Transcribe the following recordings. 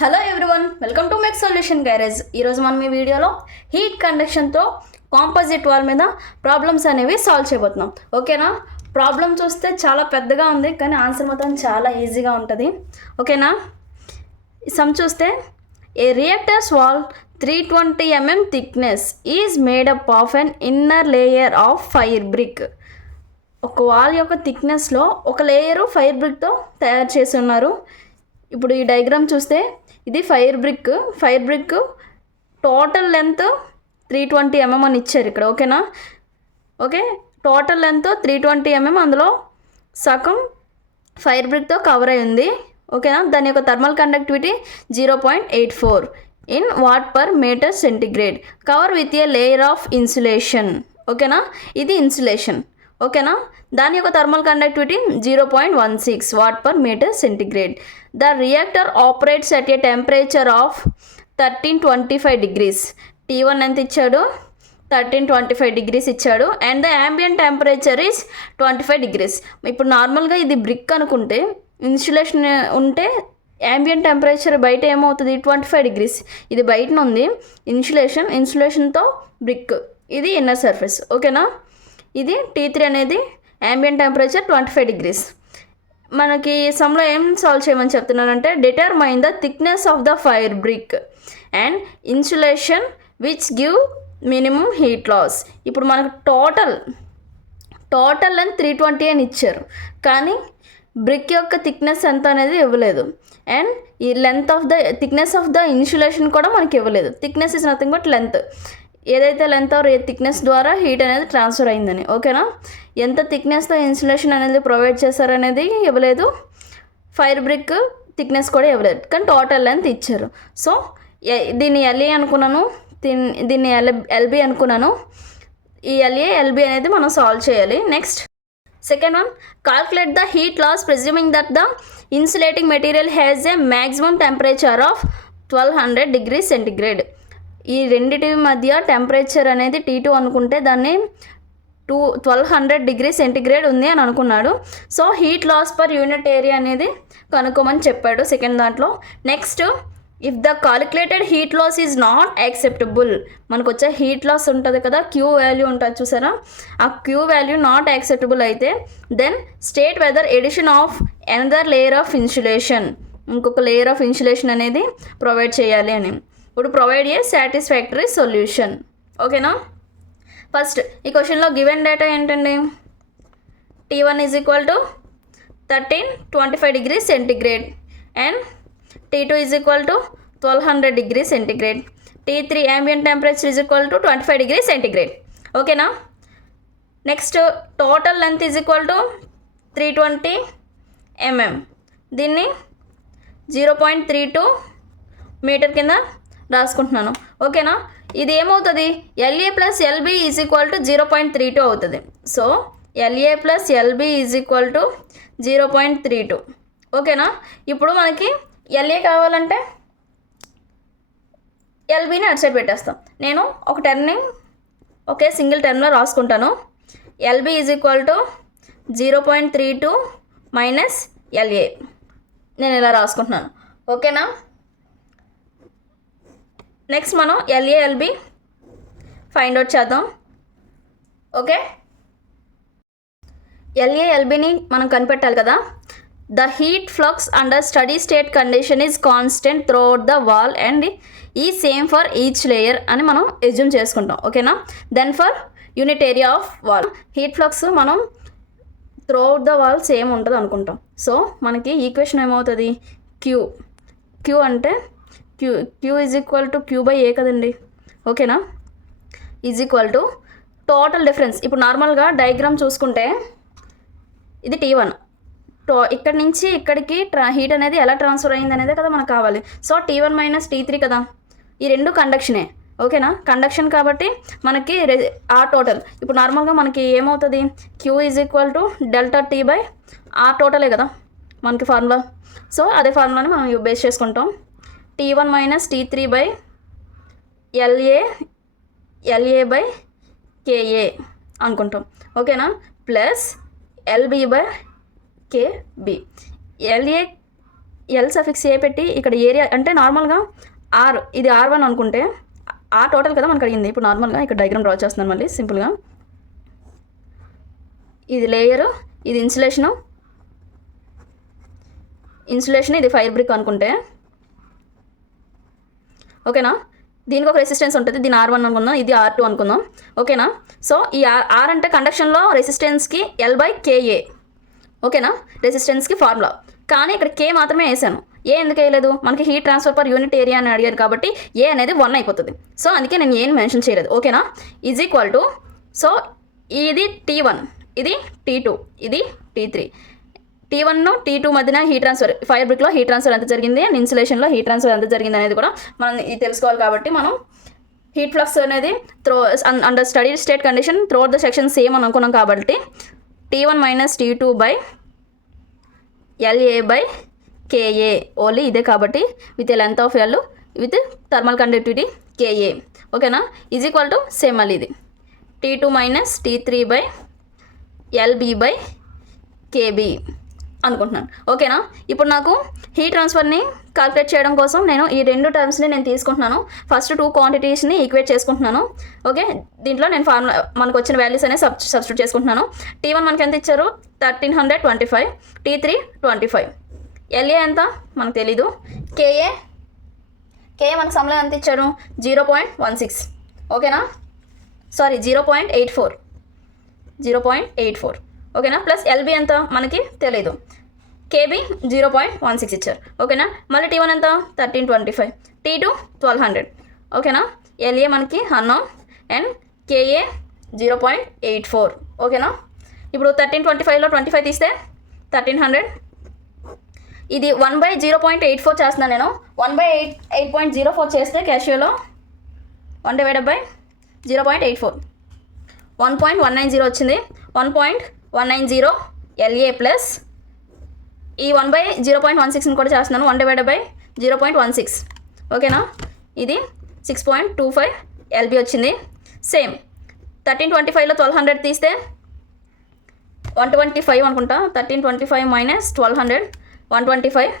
Hello everyone, welcome to mech.solutions.garage. ఈరోజు మనం ఈ వీడియోలో హీట్ కండక్షన్తో కాంపోజిట్ వాల్ మీద ప్రాబ్లమ్స్ అనేవి సాల్వ్ చేయబోతున్నాం. ఓకేనా? ప్రాబ్లం చూస్తే చాలా పెద్దగా ఉంది, కానీ ఆన్సర్ మాత్రం చాలా ఈజీగా ఉంటుంది. ఓకేనా? సమ్ చూస్తే a reactors wall 320 mm thickness is made up of an inner layer of fire brick. ఒక వాల్ యొక్క థిక్నెస్లో ఒక లేయరు ఫైర్ బ్రిక్తో తయారు చేసి ఉన్నారు. ఇప్పుడు ఈ డయాగ్రామ్ చూస్తే ఇది fire brick total length 320 mm అని ఇచ్చారు ఇక్కడ. ఓకేనా? ఓకే, టోటల్ లెంత్ 320 mm, అందులో సగం ఫైర్ బ్రిక్తో కవర్ అయి ఉంది. ఓకేనా? దాని యొక్క thermal conductivity 0.84 in watt metre centigrade. Cover with a layer of insulation. ఓకేనా? ఇది ఇన్సులేషన్. ఓకేనా? దాని యొక్క thermal conductivity 0.16 watt metre centigrade. The reactor operates at a temperature of 1325 degrees. T1 ఎంత ఇచ్చాడు? 1325 degrees ఇచ్చాడు. And the ambient temperature is 25 degrees. ఇప్పుడు నార్మల్గా ఇది బ్రిక్ అనుకుంటే, ఇన్సులేషన్ ఉంటే ambient టెంపరేచర్ బయట ఏమవుతుంది? 25 degrees. ఇది బయటన ఉంది ఇన్సులేషన్తో బ్రిక్, ఇది ఇన్నర్ సర్ఫేస్. ఓకేనా? ఇది T3 అనేది ambient టెంపరేచర్ 25 degrees. మనకి సమ్లో ఏం సాల్వ్ చేయమని చెప్తున్నారంటే, determine the thickness of the fire brick and insulation which give minimum heat loss. ఇప్పుడు మనకు టోటల్ లెంత్ 320 అని ఇచ్చారు, కానీ బ్రిక్ యొక్క థిక్నెస్ ఎంత అనేది ఇవ్వలేదు. అండ్ ఈ థిక్నెస్ ఆఫ్ ద ఇన్సులేషన్ కూడా మనకి ఇవ్వలేదు. Thickness is nothing but length, ఏదైతే లెంత్ ఆర్ థిక్నెస్ ద్వారా హీట్ అనేది ట్రాన్స్ఫర్ అయిందని. ఓకేనా? ఎంత థిక్నెస్తో ఇన్సులేషన్ అనేది ప్రొవైడ్ చేశారనేది ఇవ్వలేదు, ఫైర్ బ్రిక్ థిక్నెస్ కూడా ఇవ్వలేదు, కానీ టోటల్ లెంత్ ఇచ్చారు. సో దీన్ని ఎల్ఏ అనుకున్నాను, దీన్ని ఎల్బి అనుకున్నాను. ఈ ఎల్ఏ ఎల్బి అనేది మనం సాల్వ్ చేయాలి. Next second one, calculate the heat loss presuming that the insulating material has a maximum temperature of 1200 degrees centigrade. ఈ రెండిటి మధ్య టెంపరేచర్ అనేది T2 అనుకుంటే దాన్ని 1200 degrees సెంటిగ్రేడ్ ఉంది అని అనుకున్నాడు. So heat loss per unit area అనేది కనుక్కోమని చెప్పాడు సెకండ్ దాంట్లో. Next, if the calculated heat loss is not acceptable, మనకు వచ్చే హీట్ లాస్ ఉంటుంది కదా, క్యూ వాల్యూ ఉంటుంది చూసారా, ఆ క్యూ వాల్యూ నాట్ యాక్సెప్టబుల్ అయితే then state whether addition of another layer of insulation, ఇంకొక లేయర్ ఆఫ్ ఇన్సులేషన్ అనేది ప్రొవైడ్ చేయాలి అని. ఇప్పుడు ప్రొవైడ్ ఏ సాటిస్ఫాక్టరీ సొల్యూషన్. ఓకేనా? ఫస్ట్ ఈ క్వశ్చన్లో గివెన్ డేటా ఏంటండి? T1 is equal to 1325 degrees centigrade and T2 is equal to 1200 degrees centigrade. T3 ambient temperature is equal to 25 degrees centigrade. ఓకేనా? Next, total length is equal to 320 mm. దీన్ని 0.32 metre కింద రాసుకుంటున్నాను. ఓకేనా? ఇది ఏమవుతుంది? LA plus LB is equal to 0.32 అవుతుంది. So LA plus LB is equal to 0.32. ఓకేనా? ఇప్పుడు మనకి LA కావాలంటే LBని అటు సైడ్ పెట్టేస్తాం. నేను ఒక టర్మ్ని ఒకే సింగిల్ టర్మ్లో రాసుకుంటాను. LB is equal to 0.32 minus LA, నేను ఇలా రాసుకుంటున్నాను. ఓకేనా? నెక్స్ట్ మనం LA LB ఫైండ్ అవుట్ చేద్దాం. ఓకే, LA LBని మనం కనిపెట్టాలి కదా. The heat flux under steady state condition is constant throughout the wall and ఈ సేమ్ ఫర్ ఈచ్ లేయర్ అని మనం ఎజ్యూమ్ చేసుకుంటాం. ఓకేనా? Then for unit area of wall, heat flux మనం throughout the wall same ఉంటుంది అనుకుంటాం. So మనకి equation ఏమవుతుంది? క్యూ అంటే Q is equal to Q by A కదండి. ఓకేనా? Is equal to total difference. ఇప్పుడు నార్మల్గా డయాగ్రామ్ చూసుకుంటే ఇది T1, ఇక్కడి నుంచి ఇక్కడికి హీట్ అనేది ఎలా ట్రాన్స్ఫర్ అయింది అనేది కదా మనకు కావాలి. సో T1 మైనస్ T3 కదా, ఈ రెండు కండక్షనే. ఓకేనా? కండక్షన్ కాబట్టి మనకి ఆ టోటల్. ఇప్పుడు నార్మల్గా మనకి ఏమవుతుంది? Q is equal to delta T by ఆ టోటలే కదా మనకి ఫార్ములా. సో అదే ఫార్ములాని మనం బేస్ చేసుకుంటాం. T1 minus T3 by LA by KA అనుకుంటాం. ఓకేనా? Plus LB by KB. LA L suffix A పెట్టి ఇక్కడ ఏరియా అంటే నార్మల్గా ఆర్, ఇది R1 అనుకుంటే ఆర్ టోటల్ కదా మనకు అడిగింది. ఇప్పుడు నార్మల్గా ఇక్కడ డయాగ్రామ్ డ్రా చేస్తున్నాను మళ్ళీ సింపుల్గా. ఇది లేయరు, ఇది ఇన్సులేషన్, ఇది ఫైర్ బ్రిక్ అనుకుంటే ఓకేనా. దీనికి ఒక రెసిస్టెన్స్ ఉంటుంది, దీని R1 అనుకుందాం, ఇది R2 అనుకుందాం ఓకేనా. సో ఈ ఆర్ అంటే కండక్షన్లో రెసిస్టెన్స్కి L/KA ఓకేనా, రెసిస్టెన్స్కి ఫార్ములా. కానీ ఇక్కడ K మాత్రమే వేసాను, ఏ ఎందుకు వేయలేదు, మనకి heat transfer per unit area అని అడిగారు కాబట్టి ఏ అనేది 1 అయిపోతుంది. సో అందుకే నేను ఏం మెన్షన్ చేయలేదు ఓకేనా. ఈజ్ ఈక్వల్ టు, సో ఇది T1, ఇది T2, ఇది T3. T1 T2 మధ్యన హీట్ ట్రాన్స్ఫర్, ఫైర్ బ్రిక్లో హీట్ ట్రాన్స్ఫర్ ఎంత జరిగింది అండ్ ఇన్సులేషన్లో హీట్ ట్రాన్స్ఫర్ ఎంత జరిగింది అనేది కూడా మనం ఇది తెలుసుకోవాలి. కాబట్టి మనం హీట్ ఫ్లక్స్ అనేది under steady state condition through out the section same అని అనుకున్నాం కాబట్టి T1 - T2 LA/KA ఓన్లీ ఇదే కాబట్టి with length of L with thermal conductivity KA ఓకేనా. ఈజ్ ఈక్వల్ టు సేమ్ మళ్ళీ ఇది T2 - T3 LB/KB అనుకుంటున్నాను ఓకేనా. ఇప్పుడు నాకు హీట్ ట్రాన్స్ఫర్ని క్యాల్కులేట్ చేయడం కోసం నేను ఈ 2 టర్మ్స్ని నేను తీసుకుంటున్నాను. ఫస్ట్ 2 క్వాంటిటీస్ని ఈక్వేట్ చేసుకుంటున్నాను ఓకే. దీంట్లో నేను ఫార్ములా మనకు వచ్చిన వాల్యూస్ అనేవి సబ్స్టిట్యూట్ చేసుకుంటున్నాను. T1 మనకి ఎంత ఇచ్చారు 1325, T3 25, LA ఎంత మనకు తెలీదు, KA మనకు సమ్లో ఎంత ఇచ్చాడు 0.16 ఓకేనా, సారీ 0.84 ఓకేనా. ప్లస్ LB ఎంత మనకి తెలీదు, KB 0.16 ఇచ్చారు ఓకేనా. మళ్ళీ T1 ఎంత 1325, T2 1200 ఓకేనా. LA మనకి అన్నోన్ అండ్ KA 0.84 ఓకేనా. ఇప్పుడు 1325లో 25 తీస్తే 1300, ఇది 1/0.84 చేస్తున్నాను నేను. 1/8.04 చేస్తే క్యాషియోలో 1/0.84 1.190 వచ్చింది. 1.190 LA ప్లస్ ఈ 1/0.16ని కూడా చేస్తున్నాను 1/0.16 ఓకేనా. ఇది 6.25 LB వచ్చింది. సేమ్ 1325లో 1200 తీస్తే 125 అనుకుంటా. 1325 - 1200 125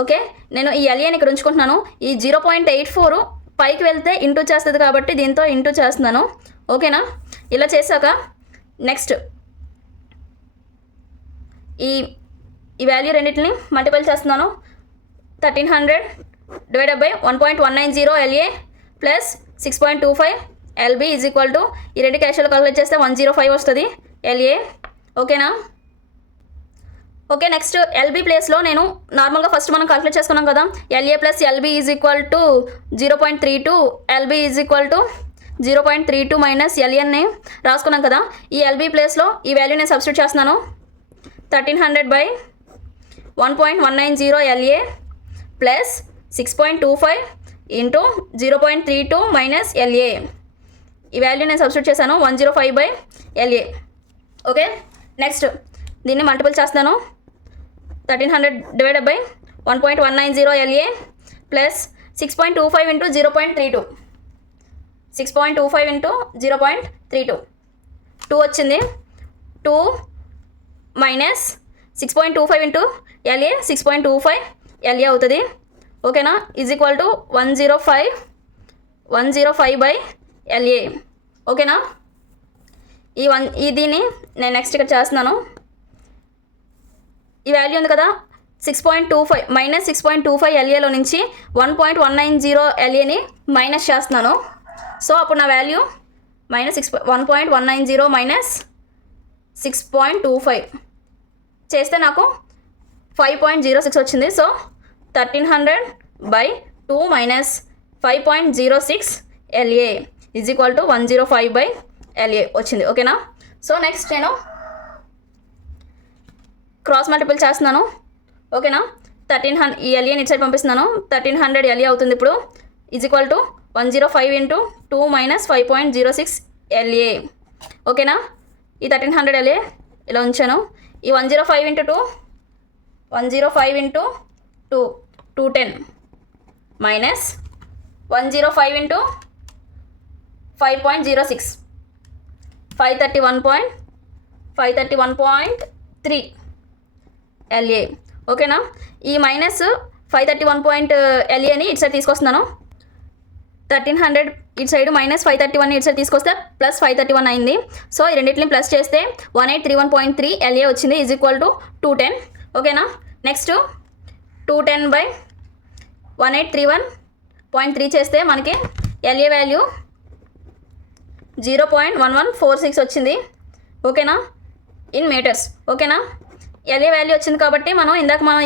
ఓకే. నేను ఈ LAని ఇక్కడ ఉంచుకుంటున్నాను. ఈ 0.84 పైకి వెళ్తే ఇంటూ చేస్తుంది కాబట్టి దీంతో ఇంటూ చేస్తున్నాను ఓకేనా. ఇలా చేశాక నెక్స్ట్ ఈ వాల్యూ రెండింటిని మల్టిపుల్ చేస్తున్నాను. 1300 / 1.190 LA plus 6.25 LB is equal to ఈ రెండు క్యాషువల్ క్యాలిక్యులేట్ చేస్తే 105 వస్తుంది LA ఓకేనా. ఓకే నెక్స్ట్ LB ప్లేస్లో నేను నార్మల్గా ఫస్ట్ మనం క్యాలిక్యులేట్ చేసుకున్నాం కదా, LA plus LB is equal to 0.32, LB is equal to 0.32 minus LAని రాసుకున్నాం కదా. ఈ LB ప్లేస్లో ఈ వాల్యూ నేను సబ్స్టిట్యూట్ చేస్తున్నాను. 1300 / 1.190 LA plus 6.25 into 0.32 minus LA, ఈ వాల్యూ నేను సబ్స్టిట్యూట్ చేశాను 105 LA ఓకే. నెక్స్ట్ దీన్ని మల్టిపుల్ చేస్తున్నాను. 1300 / 1.190 LA ప్లస్ 6.25 ఇంటూ 0.32, 6.25 ఇంటూ 0.32 2 వచ్చింది. 2 మైనస్ 6.25 ఇంటూ LA 6.25 LA అవుతుంది ఓకేనా. ఈజ్ ఈక్వల్ టు 105 LA ఓకేనా. దీన్ని నేను నెక్స్ట్ ఇక్కడ చేస్తున్నాను. ఈ వాల్యూ ఉంది కదా 6.25 మైనస్ 6.25 LAలో నుంచి 1.190 LAని మైనస్ చేస్తున్నాను. సో అప్పుడు నా వాల్యూ -1.190 మైనస్ 6.25 చేస్తే నాకు 5.06 వచ్చింది. So 1300/2 minus 5.06 LA is equal to 105 LA వచ్చింది ఓకేనా. సో నెక్స్ట్ నేను క్రాస్ మల్టిపుల్ చేస్తున్నాను ఓకేనా. 1300 ఈ LAని ఇటు సైడ్ పంపిస్తున్నాను. 1300 LA అవుతుంది ఇప్పుడు is equal to 105 into 2 minus 5.06 LA ఓకేనా. ఈ 1300 LA ఇలా ఉంచాను. ఈ 105 into 2 105 into 2 210 minus 105 into 5.06 531.3 LA ఓకేనా. ఈ -531.LAని ఇటు సైడ్ తీసుకొస్తున్నాను. 1300 ఇటు సైడ్ -531 ఇటు సైడ్ తీసుకొస్తే +531 అయింది. సో ఈ రెండింటిని ప్లస్ చేస్తే 1831.3 LA వచ్చింది =210. ఓకేనా. నెక్స్ట్ 210/1831.3 చేస్తే మనకి LA వాల్యూ 0.1146 వచ్చింది. ఓకేనా, ఇన్ మీటర్స్. ఓకేనా, LA వాల్యూ వచ్చింది కాబట్టి మనం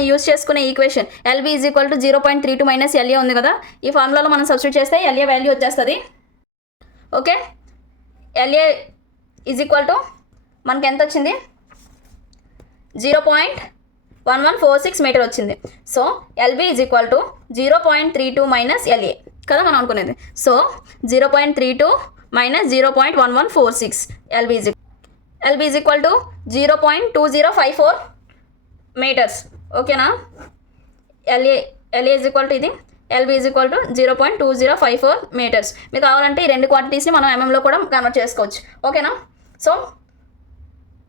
యూజ్ చేసుకునే ఈక్వేషన్ LB = 0.32 - LA ఉంది కదా, ఈ ఫార్ములాలో మనం సబ్స్టిట్యూట్ చేస్తే LA వాల్యూ వచ్చేస్తుంది. ఓకే, LA = మనకి ఎంత వచ్చింది? 0.1146 మీటర్ వచ్చింది. సో LB = 0.32 - LA కదా మనం అనుకునేది. So 0.32 - 0.1146 LB = 0.2054 metres. ఓకేనా, LA ఇది, LB = 0.2054 మీటర్స్. మీకు కావాలంటే ఈ రెండు క్వాంటిటీస్ని మనం ఎంఎంలో కూడా కన్వర్ట్ చేసుకోవచ్చు. ఓకేనా. So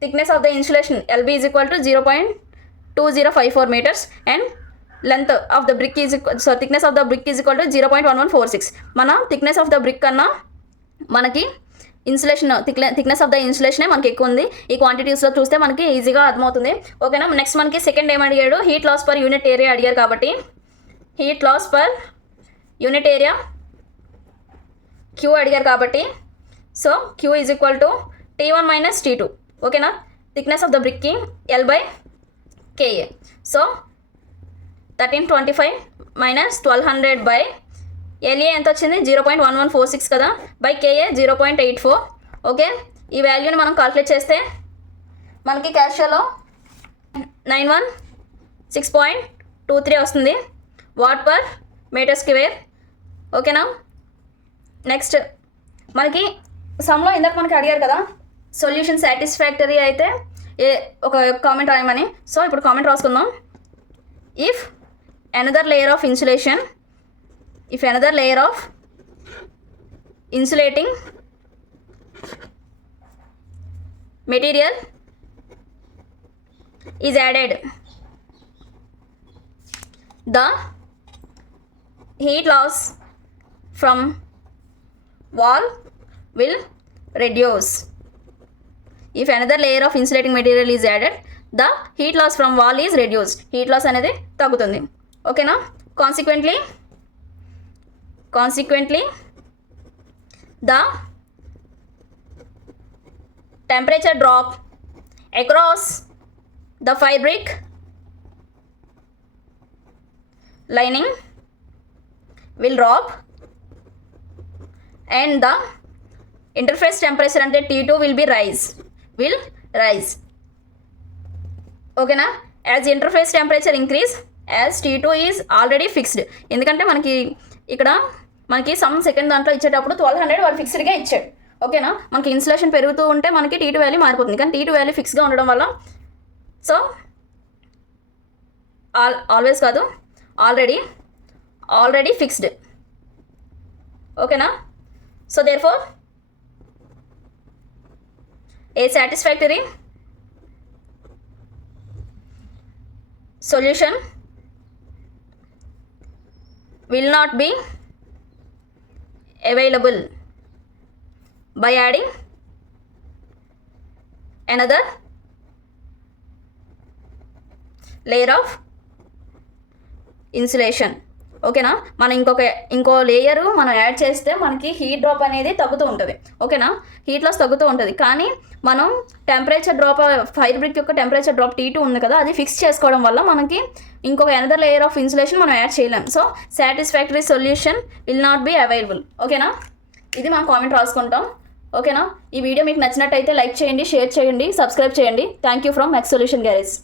thickness of the insulation LB = 0.2054 metres and length of the brick thickness of the brick = 0.1146. మన థిక్నెస్ ఆఫ్ ద బ్రిక్ కన్నా మనకి ఇన్సులేషన్ థిక్నెస్ ఆఫ్ ద ఇన్సులేషనే మనకి ఎక్కువ ఉంది. ఈ క్వాంటిటీస్లో చూస్తే మనకి ఈజీగా అర్థమవుతుంది. ఓకేనా. నెక్స్ట్ మనకి సెకండ్ ఏం అడిగాడు? Heat loss per unit area అడిగారు కాబట్టి heat loss per unit area Q అడిగారు కాబట్టి సో Q = T1 - T2. ఓకేనా. థిక్నెస్ ఆఫ్ ద బ్రిక్కి L/KA. సో 1325 - 1200 LA ఎంత వచ్చింది? 0.1146 కదా, KA 0.84. ఓకే, ఈ వాల్యూని మనం కాల్కులేట్ చేస్తే మనకి క్యాషియోలో 916.23 వస్తుంది Wm². ఓకేనా. నెక్స్ట్ మనకి సమ్లో ఇందాక మనకి అడిగారు కదా సొల్యూషన్ సాటిస్ఫాక్టరీ అయితే ఒక కామెంట్ రాయమని. సో ఇప్పుడు కామెంట్ రాసుకుందాం. If another layer of insulating material is added, the heat loss from wall will reduce. If another layer of insulating material is added, the heat loss from wall is reduced. Heat loss అనేది తగ్గుతుంది. ఓకేనా. Consequently, the temperature drop across the fabric lining will drop and the interface temperature అంటే T2 will rise. ఓకేనా. as interface temperature increase as T2 is already fixed. ఎందుకంటే మనకి sum second దాంట్లో ఇచ్చేటప్పుడు 1200 వాడు ఫిక్స్డ్గా ఇచ్చాడు. ఓకేనా. మనకి ఇన్సులేషన్ పెరుగుతూ ఉంటే మనకి T2 వాల్యూ మారిపోతుంది, కానీ T2 వాల్యూ ఫిక్స్గా ఉండడం వల్ల సో ఆల్వేస్ కాదు, ఆల్రెడీ ఫిక్స్డ్. ఓకేనా. So therefore A satisfactory solution will not be available by adding another layer of insulation. ఓకేనా. మనం ఇంకో లేయరు మనం యాడ్ చేస్తే మనకి హీట్ డ్రాప్ అనేది తగ్గుతూ ఉంటుంది. ఓకేనా, హీట్ లాస్ తగ్గుతూ ఉంటుంది. కానీ మనం టెంపరేచర్ డ్రాప్ ఫైర్ బ్రిక్ యొక్క టెంపరేచర్ డ్రాప్ T2 ఉంది కదా, అది ఫిక్స్ చేసుకోవడం వల్ల మనకి ఇంకొక అనదర్ లేయర్ ఆఫ్ ఇన్సులేషన్ మనం యాడ్ చేయలేం. So satisfactory solution will not be available. ఓకేనా, ఇది మనం కామెంట్ రాసుకుంటాం. ఓకేనా, ఈ వీడియో మీకు నచ్చినట్టయితే లైక్ చేయండి, షేర్ చేయండి, సబ్స్క్రైబ్ చేయండి. Thank you from mech.solutions.garage.